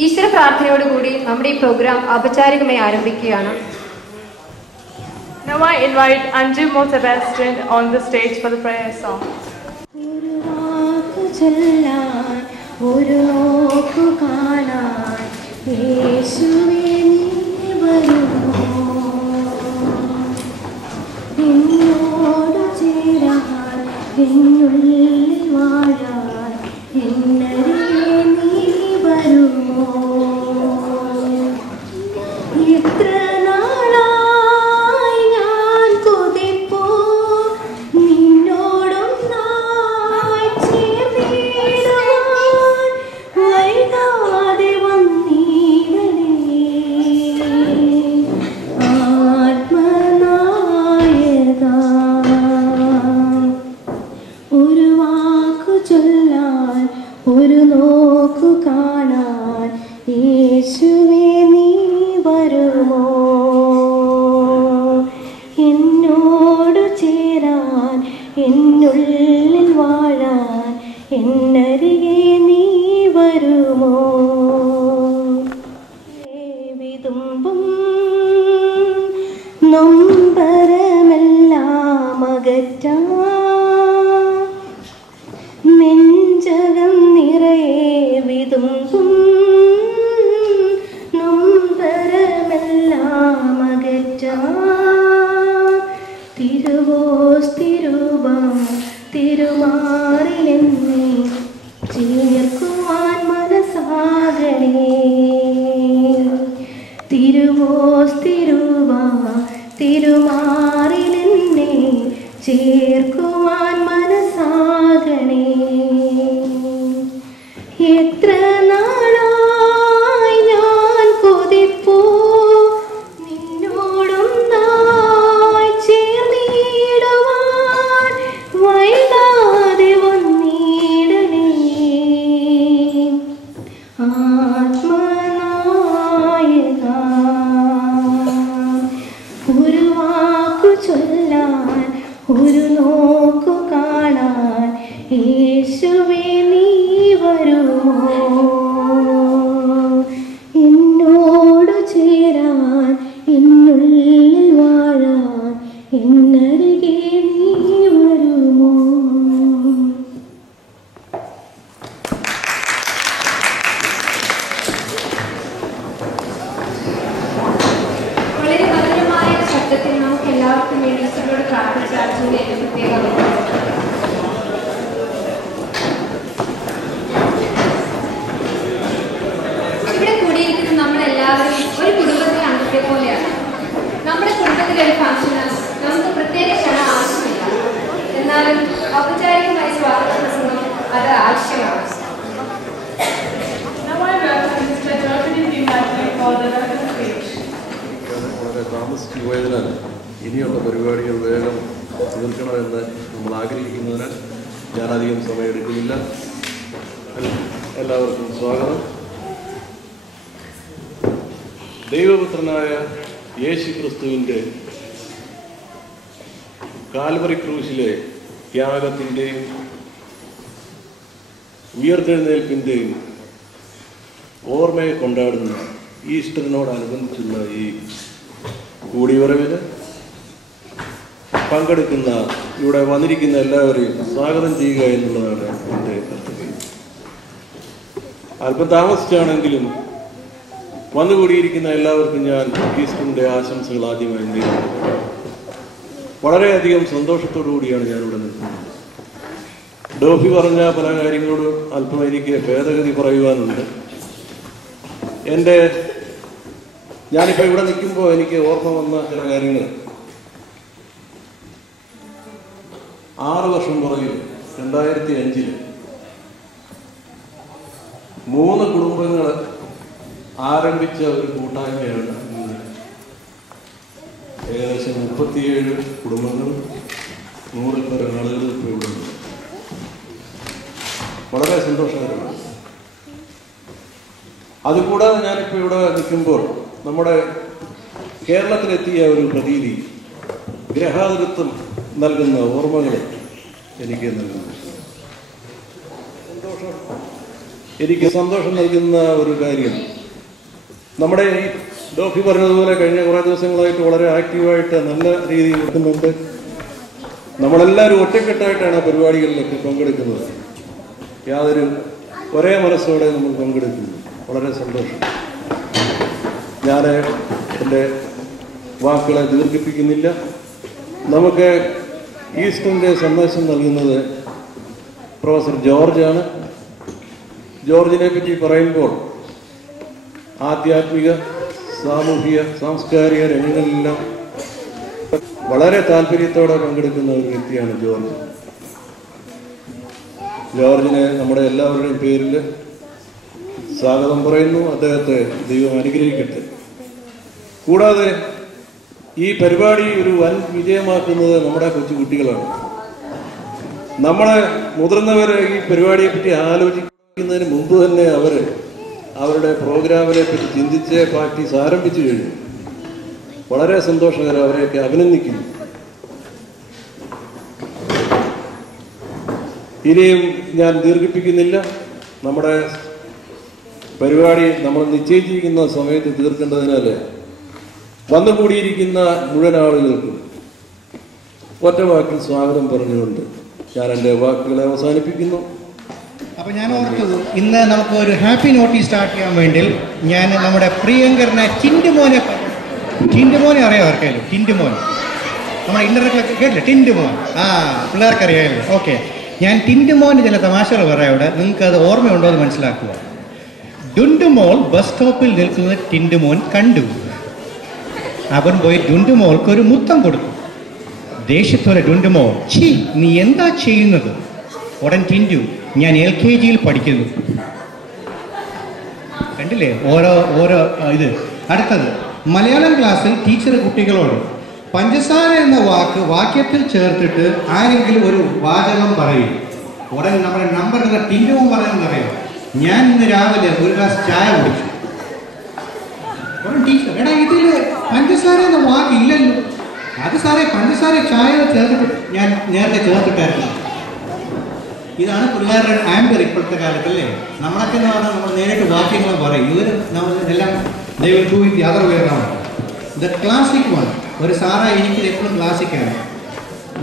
ഈശ്വര പ്രാർത്ഥനയോടുകൂടി നമ്മുടെ ഈ പ്രോഗ്രാം ഔപചാരികമായി ആരംഭിക്കുകയാണ്. Now I invite Anju Mo Sebastian on the stage for the prayer song. ഒരു വാക്കു ചൊല്ലാൻ ഒരു നോക്കു കാണാൻ യേശുവേ നീ വരുമോ? എന്നോട് ചേരാൻ എന്നുള്ളിൽ വാഴാൻ എന്നരികെ നീ വരുമോ? എത്ര നാളായി ഞാൻ കൊതിപ്പൂ നിന്നോടൊന്നായി ചേർന്നിടുവാൻ വൈകാതെ വന്നിടണേ ആത്മനായക. ഒരു വാക്കു ചൊല്ലാൻ ഒരു നോക്കു കാണാൻ യേശുവേ നീ വരുമോ? എന്നോട് ചേരാൻ എന്നുള്ളിൽ വാഴാൻ എന്നരികെ നീ വരുമോ? വിതുമ്പും നൊമ്പരമെല്ലാം അകറ്റാൻ നെഞ്ചകം നിറയെ വിതുമ്പും നൊമ്പരമെല്ലാം അകറ്റാൻ തിരുവോസ്തിരൂപം തിരുമാറിലെന്നെ ചേർക്കുവാൻ മനസ്സാകണേ. തിരുവോസ്തിരൂപം തിരുമാറിലെന്നെ ചേർക്കുവാൻ മനസ്സാകണേ. എത്ര നാളായി ഞാൻ കൊതിപ്പൂ നിന്നോടൊന്നായി ചേർന്നിടുവാൻ വൈകാതെ വന്നിടണേ ആത്മനായക. ഒരു വാക്കു ചൊല്ലാൻ ഒരു നോക്കു കാണാൻ യേശുവേ നീ വരുമോ? എന്നോട് ചേരാൻ എന്നുള്ളിൽ വാഴാൻ എന്നരികെ നീ വരുമോ? വളരെ മധുരമായ ശബ്ദത്തിൽ നമുക്ക് എല്ലാവർക്കും വേണ്ടി ഈശ്വരനോട് പ്രാർത്ഥിച്ചാൽ പ്രത്യേകം. ഇവിടെ കൂടിയിരിക്കുന്ന നമ്മളെല്ലാവരും ഒരു കുടുംബത്തിലെ അംഗത്തെ പോലെയാണ്. നമ്മുടെ കുടുംബത്തിലെ ഒരു ഫംഗ്ഷന് നമുക്ക് പ്രത്യേക ക്ഷണം ആവശ്യമില്ല. എന്നാലും ഔപചാരികമായ സ്വാഗത പ്രസംഗം അത് ആവശ്യമാണ്. Now I welcome Mr. Jordan D. Matthew for the welcome speech. വളരെ താമസിച്ചു പോയതിനാൽ ഇനിയുള്ള പരിപാടികൾ വേഗം തീർക്കണമെന്ന് നമ്മൾ ആഗ്രഹിക്കുന്നതിനാൽ ഞാനധികം സമയമെടുക്കുന്നില്ല. എല്ലാവർക്കും സ്വാഗതം. ദൈവപുത്രനായ യേശു ക്രിസ്തുവിൻ്റെ കാൽവറി ക്രൂശിലെ ത്യാഗത്തിൻ്റെയും ഉയർത്തെഴുന്നേൽപ്പിൻ്റെയും ഓർമ്മയെ കൊണ്ടാടുന്ന ഈസ്റ്ററിനോടനുബന്ധിച്ചുള്ള ഈ കൂടിവരവിൽ പങ്കെടുക്കുന്ന ഇവിടെ വന്നിരിക്കുന്ന എല്ലാവരെയും സ്വാഗതം ചെയ്യുക എന്നുള്ളതാണ് എൻ്റെ കർത്തവ്യം. അല്പം താമസിച്ചാണെങ്കിലും വന്നുകൂടിയിരിക്കുന്ന എല്ലാവർക്കും ഞാൻ ഈസ്റ്ററിൻ്റെ ആശംസകൾ ആദ്യമായി നേരുന്നു. വളരെയധികം സന്തോഷത്തോടു കൂടിയാണ് ഞാനിവിടെ നിൽക്കുന്നത്. ഡോഫി പറഞ്ഞ പല കാര്യങ്ങളോട് അല്പം എനിക്ക് ഭേദഗതി പറയുവാനുണ്ട്. ഞാനിപ്പോൾ ഇവിടെ നിൽക്കുമ്പോൾ എനിക്ക് ഓർമ്മ വന്ന ചില കാര്യങ്ങൾ 6 വർഷം പുറകിൽ 2005 3 കുടുംബങ്ങൾ ആരംഭിച്ച ഒരു കൂട്ടായ്മയാണ് ഇന്ന്. ഏകദേശം 37 കുടുംബങ്ങളും 100 പേർ ആളുകൾ ഇപ്പോൾ ഇവിടെ ഉണ്ട്. വളരെ സന്തോഷകരമാണ്. അതുകൂടാതെ ഞാനിപ്പോൾ ഇവിടെ നിൽക്കുമ്പോൾ നമ്മുടെ കേരളത്തിലെത്തിയ ഒരു പ്രതീതി, ഗ്രഹാതിരത്വം നൽകുന്ന ഓർമ്മകൾ എനിക്ക് നൽകുന്നു. സന്തോഷം എനിക്ക് സന്തോഷം നൽകുന്ന ഒരു കാര്യം, നമ്മുടെ ഈ ഡോക്ടർ പറഞ്ഞതുപോലെ കഴിഞ്ഞ കുറേ ദിവസങ്ങളായിട്ട് വളരെ ആക്റ്റീവായിട്ട് നല്ല രീതിയിൽ നിൽക്കുന്നുണ്ട്. നമ്മളെല്ലാവരും ഒറ്റക്കെട്ടായിട്ടാണ് ആ പരിപാടികളിലൊക്കെ പങ്കെടുക്കുന്നത്. ഒരേ മനസ്സോടെ നമ്മൾ പങ്കെടുക്കുന്നു. വളരെ സന്തോഷം. ഞാൻ എൻ്റെ വാക്കുകളെ ദീർഘിപ്പിക്കുന്നില്ല. നമുക്ക് ഈസ്റ്ററിൻ്റെ സന്ദേശം നൽകുന്നത് പ്രൊഫസർ ജോർജാണ്. ജോർജിനെ പറ്റി പറയുമ്പോൾ ആധ്യാത്മിക, സാമൂഹിക, സാംസ്കാരിക രംഗങ്ങളിലെല്ലാം വളരെ താല്പര്യത്തോടെ പങ്കെടുക്കുന്ന ഒരു വ്യക്തിയാണ് ജോർജ്. ജോർജിനെ നമ്മുടെ എല്ലാവരുടെയും പേരിൽ സ്വാഗതം പറയുന്നു. അദ്ദേഹത്തെ ദൈവം അനുഗ്രഹിക്കട്ടെ. കൂടാതെ ഈ പരിപാടി ഒരു വൻ വിജയമാക്കുന്നത് നമ്മുടെ കൊച്ചുകുട്ടികളാണ്. നമ്മളെ മുതിർന്നവരെ ഈ പരിപാടിയെപ്പറ്റി ആലോചിക്കുന്നതിന് മുമ്പ് തന്നെ അവരുടെ പ്രോഗ്രാമിനെ പറ്റി ചിന്തിച്ച് പ്രാക്ടീസ് ആരംഭിച്ചു കഴിഞ്ഞു. വളരെ സന്തോഷകരം. അവരെയൊക്കെ അഭിനന്ദിക്കുന്നു. ഇനിയും ഞാൻ ദീർഘിപ്പിക്കുന്നില്ല. നമ്മുടെ പരിപാടി നമ്മൾ നിശ്ചയിച്ചിരിക്കുന്ന സമയത്ത് തീർക്കേണ്ടതിനാൽ വന്നുകൂടിയിരിക്കുന്ന മുഴുവൻ ആളുകൾക്കും ഒറ്റ വാക്കിൽ സ്വാഗതം പറഞ്ഞുകൊണ്ട് ഞാൻ എൻ്റെ വാക്കുകളെ അവസാനിപ്പിക്കുന്നു. അപ്പോൾ ഞാൻ ഓർത്തത് ഇന്ന് നമുക്ക് ഒരു ഹാപ്പി നോട്ടിൽ സ്റ്റാർട്ട് ചെയ്യാൻ വേണ്ടി ഞാൻ നമ്മുടെ പ്രിയങ്കരനെ ടിൻറ്റുമോനെ അറിയാം. ആർക്കായാലും ടിൻറ്റുമോൻ നമ്മുടെ ഇൻ്റർനെറ്റിലൊക്കെ കേട്ടില്ല? ടിൻറ്റുമോൻ പിള്ളേർക്ക് അറിയാമല്ലോ. ഓക്കെ, ഞാൻ ടിൻറ്റുമോൻ്റെ ചില തമാശകൾ പറയാം. ഇവിടെ നിങ്ങൾക്ക് അത് ഓർമ്മയുണ്ടോ എന്ന് മനസ്സിലാക്കുക. ഡുണ്ടുമോൾ ബസ് സ്റ്റോപ്പിൽ നിൽക്കുന്ന ടിൻറ്റുമോൻ കണ്ടു. അവൻ പോയി ഡുണ്ടുമോൾക്ക് ഒരു മുത്തം കൊടുത്തു. ദേഷ്യത്തോടെ ഡുണ്ടുമോൾ, ഛീ നീ എന്താ ചെയ്യുന്നത്? ഉടൻ ടിൻറ്റു, ഞാൻ LKGയിൽ പഠിക്കുന്നു. കണ്ടില്ലേ ഓരോ ഇത്. അടുത്തത്, മലയാളം ക്ലാസ്സിൽ ടീച്ചർ കുട്ടികളോട് പഞ്ചസാര എന്ന വാക്യത്തിൽ ചേർത്തിട്ട് ആരെങ്കിലും ഒരു വാചകം പറയും. ഉടൻ നമ്മുടെ നമ്പർ ടിൻറ്റുമോൻ പറയുന്നത് അറിയാം, ഞാൻ ഇന്ന് രാവിലെ ഒരു ഗ്ലാസ് ചായ കുടിച്ചു. ഉടൻ ടീച്ചർ, എടാ ഇതിൽ പഞ്ചസാര എന്ന വാക്കില്ലല്ലോ. അത് സാറേ പഞ്ചസാര ചായ ചേർത്തിട്ട് ഞാൻ നേരത്തെ ചേർത്തിട്ടായിരുന്നു. ഇതാണ് പിള്ളേരുടെ ആംബർ ഇപ്പോഴത്തെ കാലത്തല്ലേ. നമ്മളൊക്കെ എന്ന് പറഞ്ഞാൽ നമ്മൾ നേരിട്ട് വാക്യങ്ങൾ പറയും. ഇവർ നമ്മളെല്ലാം യാതൊരു വേറാണ്. The classic one. ഒരു സാറാ എനിക്ക് എപ്പോഴും ക്ലാസിക്കാണ്.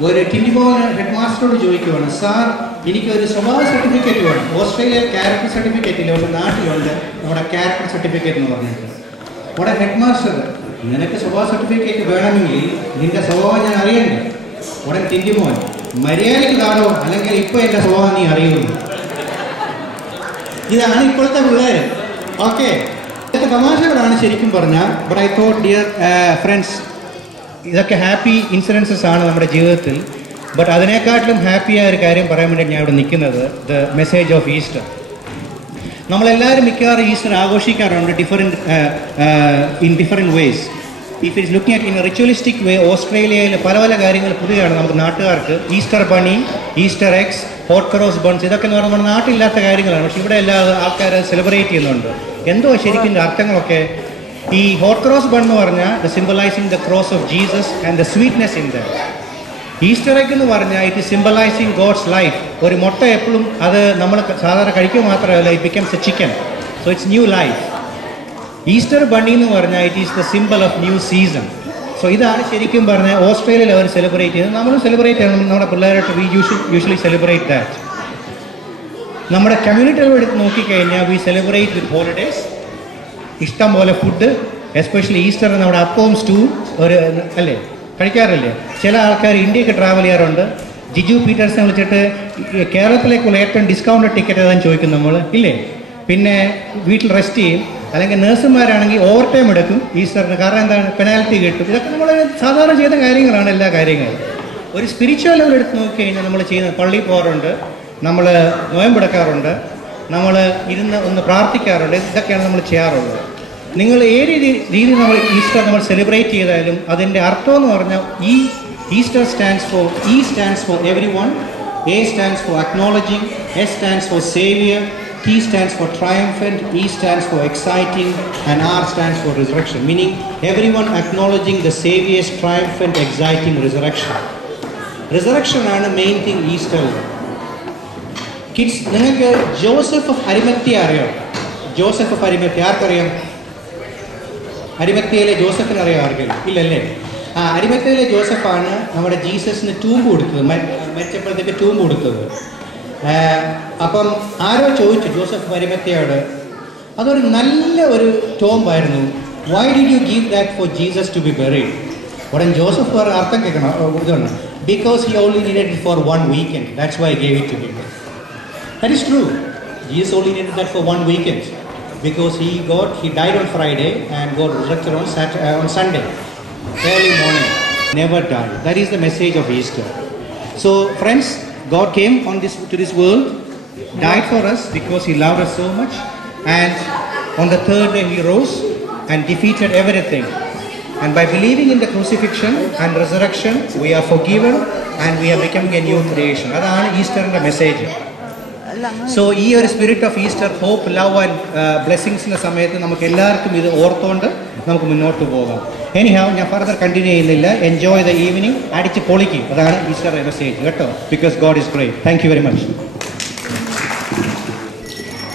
ഒരു ടിൻറ്റുമോൻ ഹെഡ് മാസ്റ്ററോട് ചോദിക്കുവാണ്, സാർ എനിക്കൊരു സ്വഭാവ സർട്ടിഫിക്കറ്റ് വേണം. ഓസ്ട്രേലിയ ക്യാരക്ടർ സർട്ടിഫിക്കറ്റ് ഇല്ല, പക്ഷേ നാട്ടിലുണ്ട് നമ്മുടെ ക്യാരക്ടർ സർട്ടിഫിക്കറ്റ് എന്ന് പറഞ്ഞിട്ട്. അവിടെ ഹെഡ് മാസ്റ്റർ, നിനക്ക് സ്വഭാവ സർട്ടിഫിക്കറ്റ് വേണമെങ്കിൽ നിന്റെ സ്വഭാവം ഞാൻ അറിയണ്ടേ? ഉടൻ ടിൻറ്റുമോൻ, മര്യാദയ്ക്ക് കാണോ, അല്ലെങ്കിൽ ഇപ്പോൾ എൻ്റെ സ്വഭാവം നീ അറിയുന്നു. ഇതാണ് ഇപ്പോഴത്തെ പിള്ളേർ. ഓക്കെ, ഇതൊക്കെ തമാശകളാണ് ശരിക്കും പറഞ്ഞാൽ. But I thought dear friends, ഇതൊക്കെ ഹാപ്പി ഇൻസിഡൻസസ് ആണ് നമ്മുടെ ജീവിതത്തിൽ. ബട്ട് അതിനേക്കാട്ടിലും ഹാപ്പിയായ ഒരു കാര്യം പറയാൻ വേണ്ടി ഞാൻ ഇവിടെ നിൽക്കുന്നത്, ദ മെസ്സേജ് ഓഫ് ഈസ്റ്റർ. നമ്മളെല്ലാവരും മിക്കവാറും ഈസ്റ്റർ ആഘോഷിക്കാറുണ്ട് in different ways. If it's looking at in a ritualistic way, ഓസ്ട്രേലിയയിൽ പല പല കാര്യങ്ങൾ പുതിയതാണ് നമുക്ക് നാട്ടുകാർക്ക്. Easter bunny, Easter eggs, hot cross buns, ഇതൊക്കെ എന്ന് പറഞ്ഞാൽ നമ്മുടെ നാട്ടിലില്ലാത്ത കാര്യങ്ങളാണ്. പക്ഷേ ഇവിടെ എല്ലാ ആൾക്കാർ സെലിബ്രേറ്റ് ചെയ്യുന്നുണ്ട്. എന്തോ ശരിക്കും അർത്ഥങ്ങളൊക്കെ. ഈ ഹോട്ട് ക്രോസ് ബൺ എന്ന് പറഞ്ഞാൽ the symbolising the cross of Jesus and the sweetness in the. Easter egg എന്ന് പറഞ്ഞാൽ it is symbolising God's life. ഒരു മുട്ട എപ്പോഴും അത് നമ്മൾ സാധാരണ കഴിക്കുക മാത്രമല്ല, it becomes a chicken. So it's new life. Easter bunny എന്ന് പറഞ്ഞാൽ it is the symbol of new season. So ഇതാണ് ശരിക്കും പറഞ്ഞാൽ ഓസ്ട്രേലിയയിൽ അവർ സെലിബ്രേറ്റ് ചെയ്യുന്നത്. നമ്മളും സെലിബ്രേറ്റ് ചെയ്യണം. നമ്മുടെ പിള്ളേരായിട്ട് വി യൂഷ്വലി സെലിബ്രേറ്റ് ദാറ്റ്. നമ്മുടെ കമ്മ്യൂണിറ്റികൾ എടുത്ത് നോക്കിക്കഴിഞ്ഞാൽ വി സെലിബ്രേറ്റ് വിത്ത് ഹോളിഡേയ്സ്. ഇഷ്ടം പോലെ ഫുഡ്, എസ്പെഷ്യലി ഈസ്റ്ററിന് നമ്മുടെ അപ്പവും സ്റ്റൂവും അല്ലേ കഴിക്കാറില്ലേ? ചില ആൾക്കാർ ഇന്ത്യക്ക് ട്രാവൽ ചെയ്യാറുണ്ട്. ജിജു പീറ്റേഴ്സിനെ വിളിച്ചിട്ട് കേരളത്തിലേക്കുള്ള ഏറ്റവും ഡിസ്കൗണ്ട് ടിക്കറ്റ് ഏതാണെന്ന് ചോദിക്കും നമ്മൾ, ഇല്ലേ? പിന്നെ വീട്ടിൽ റെസ്റ്റ് ചെയ്യും. അല്ലെങ്കിൽ നഴ്സുമാരാണെങ്കിൽ ഓവർ ടൈം എടുക്കും ഈസ്റ്ററിന്. കാരണം എന്താണ്? പെനാൽറ്റി കിട്ടും. ഇതൊക്കെ നമ്മൾ സാധാരണ ചെയ്ത കാര്യങ്ങളാണ്, എല്ലാ കാര്യങ്ങളും. ഒരു സ്പിരിച്വൽ ലെവൽ എടുത്ത് നോക്കിക്കഴിഞ്ഞാൽ നമ്മൾ ചെയ്യുന്ന, പള്ളിയിൽ പോകാറുണ്ട്, നമ്മൾ നോയമ്പെടുക്കാറുണ്ട്, നമ്മൾ ഇരുന്ന് ഒന്ന് പ്രാർത്ഥിക്കാറുണ്ട്. ഇതൊക്കെയാണ് നമ്മൾ ചെയ്യാറുള്ളത്. നിങ്ങൾ ഏത് രീതിയിൽ നമ്മൾ ഈസ്റ്റർ നമ്മൾ സെലിബ്രേറ്റ് ചെയ്താലും അതിൻ്റെ അർത്ഥം എന്ന് പറഞ്ഞാൽ Easter stands for every one. A stands for acknowledging, S stands for savior, T stands for triumphant, E stands for exciting, and R stands for resurrection. Meaning everyone acknowledging the Savior's triumphant, exciting resurrection. Resurrection is the main thing Easter. Kids, നിങ്ങൾക്ക് Joseph of അരിമത്യ അറിയാം? Joseph of അരിമത്യ ആർക്കറിയാം? അരിമത്യയിലെ ജോസഫിന് അറിയാം ആർക്കെങ്കിലും? ഇല്ലല്ലേ? അരിമത്യയിലെ ജോസഫാണ് നമ്മുടെ ജീസസിന് ടൂമ്പ് കൊടുത്തത്, മരിച്ചപ്പോഴത്തേക്ക് ടൂമ്പ് കൊടുത്തത്. അപ്പം ആരോ ചോദിച്ചു ജോസഫ് അരിമത്യയോട്, അതൊരു നല്ല ഒരു ടോംബായിരുന്നു, why did you give that for Jesus to be buried? ഉടൻ ജോസഫ് അർത്ഥം കേൾക്കണം, ഇതാണ്, because he only needed it for 1 weekend, that's why I gave it to him. That is true. Jesus only needed that for 1 weekend because he died on Friday and got resurrected on Sunday early morning, never died. That is the message of Easter. So friends, God came to this world, died for us because he loved us so much, and on the third day he rose and defeated everything. And by believing in the crucifixion and resurrection, we are forgiven and we are becoming a new creation. That's Easter's message. So ഈ ഒരു spirit of Easter, hope, love and ബ്ലെസ്സിങ്സിൻ്റെ സമയത്ത് നമുക്ക് എല്ലാവർക്കും ഇത് ഓർത്തുകൊണ്ട് നമുക്ക് മുന്നോട്ട് പോകാം. എനിഹാവ്, ഞാൻ ഫർദർ കണ്ടിന്യൂ ചെയ്യുന്നില്ല. എൻജോയ് ദ ഈവനിങ്, അടിച്ച് പൊളിക്കും. അതാണ് ഈസ്റ്റർ മെസ്സേജ് കേട്ടോ. Because God is great. Thank you very much.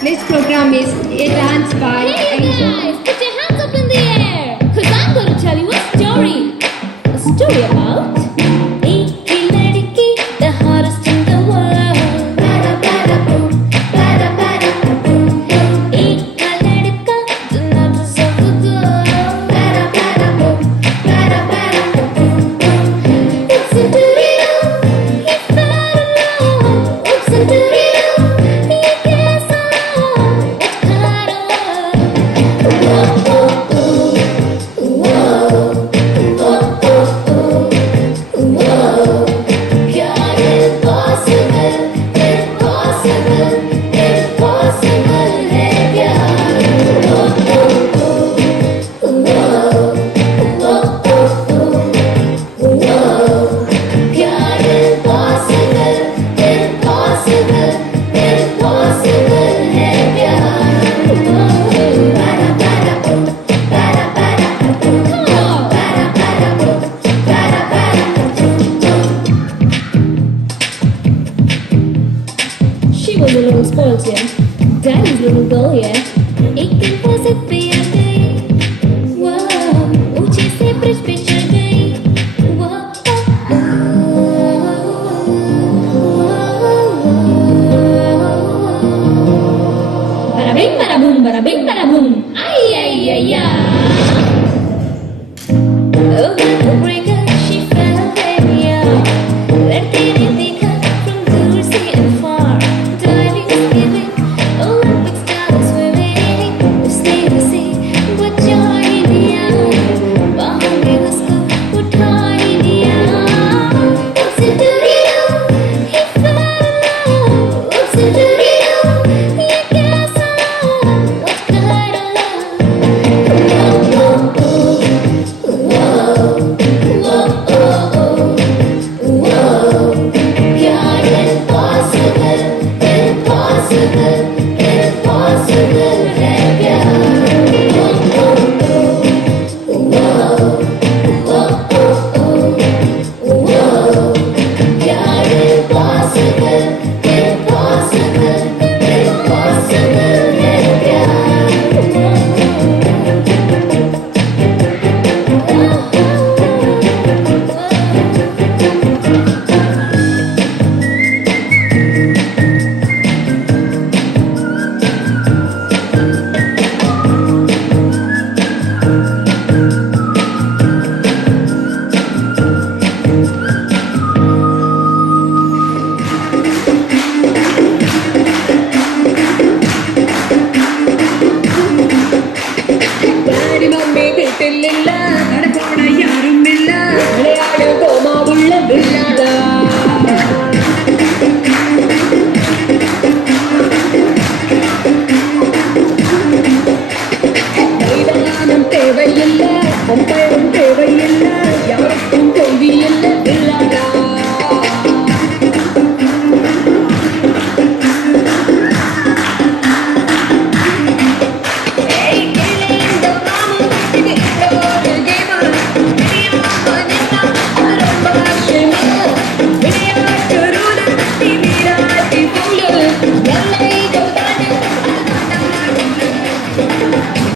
Next program is a dance by Angel. Put your hands up in the air, cause I'm going to tell you a story. A story about एक लड़की, the hottest in the world. Bada bada boom, bada bada boom boom. एक लड़का, the numbers of the girl. Bada bada boom, bada bada boom boom. It's a doodle, he fell in love. It's a doodle, he gets along. What kind of love? Whoa, whoa, whoa, whoa, whoa, whoa, whoa. God is possible, impossible, impossible, hey God. Whoa, whoa, whoa, whoa, whoa, whoa. God is possible, impossible, impossible, hey God. Bada bada boom, bada bada boom, bada bada boom, bada bada boom. She was a little spoiled, yeah. Daddy's little girl, yeah. एक दिन वो जिद पे आ गई, wow, ऊंचे से bridge पे चढ़ गई, wow, bada bing bada boom, bada bing bada boom, ay ay ay ay. Oh, breaker, she fell away, yeah. लड़के ने देखा from दूर से and far, diving, skipping, Olympic style swimming. उसने उसे बचा ही लिया, बाहों में उसको उठा ही लिया. Oops a doodle, he fell in love. Oops a doodle, he gets along. What kind of love? Whoa, whoa, whoa, whoa, whoa, whoa. God is possible, impossible, impossible, hey God. Whoa, whoa, whoa, whoa, whoa. God is possible, impossible, impossible, hey God. Daddy mummy വീട്ടിലില്ല, നടക്കോണ യാരുമില്ല, വിളയാട് കോമാവുള്ള വില്ലാട. മൈതാനം തേവയില്ല,